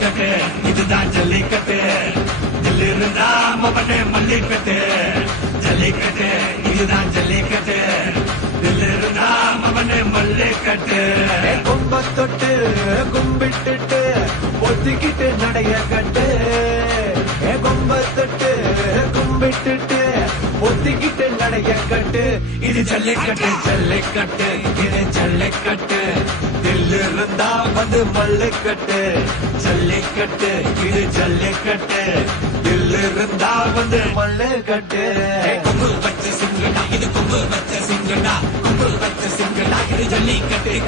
ஜல்லிக்கட்டு இதுதான் ஜல்லிக்கட்டு தில் இருந்தா மவனே மல்லிக்கட்டு ஜல்லிக்கட்டு இதுதான் ஜல்லிக்கட்டு தில் இருந்தா மவனே மல்லிக்கட்டு கும்ப தொட்டு கும்பிட்டுட்டு ஒத்திக்கிட்டு நடைய கட்டு கும்ப தொட்டு கும்பிட்டுட்டு ஒத்திக்கிட்டு நடைய கட்டு இது ஜல்லிக்கட்டு ஜல்லிக்கட்டு இது ஜல்லிக்கட்டு தில் இருந்தா வந்து மல்லுக்கட்டு ஜல்லிக்கட்டு இது ஜல்லிக்கட்டு தில் இருந்தா வந்து மல்லுக்கட்டு கொம்பு வச்ச சிங்கடா இது கொம்பு வச்ச சிங்கடா கொம்பு வச்ச சிங்கடா இது ஜல்லிக்கட்டு